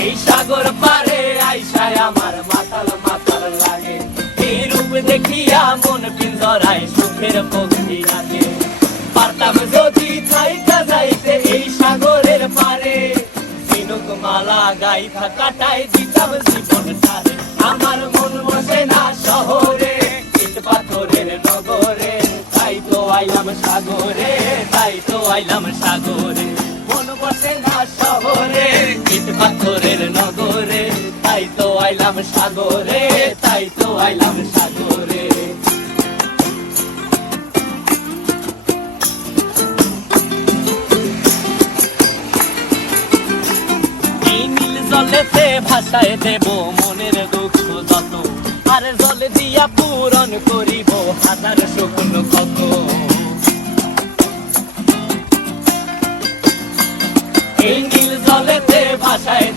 এই সাগর পারে আইসায় আমার মাতাল মাতাল লাগে, এই রূপ দেখিয়া মন পিঞ্জরায় সুখের পক্ষী রাখে। পারতাম যদি থাইকা যাইতে এই সাগরের পারে, ঝিনুক মালা গাইথা কাটাই দিতাম জীবনটারে। আমার মন বসে না শহরে, ইট পাথরের নগরে, তাই তো আইলাম সাগরে, তাই তো আইলাম সাগরে। মন বসে না শহরে, ইট পাথরের নগরে, তাই তো আইলাম সাগরে, তাই তো আইলাম সাগরে। এই নীল জলেতে ভাসায় দেব মনের দুঃখ যত, আর জলে দিয়া পূরণ করিব হাজার শুকনো ক্ষত। এই নীল জলেতে ভাসায়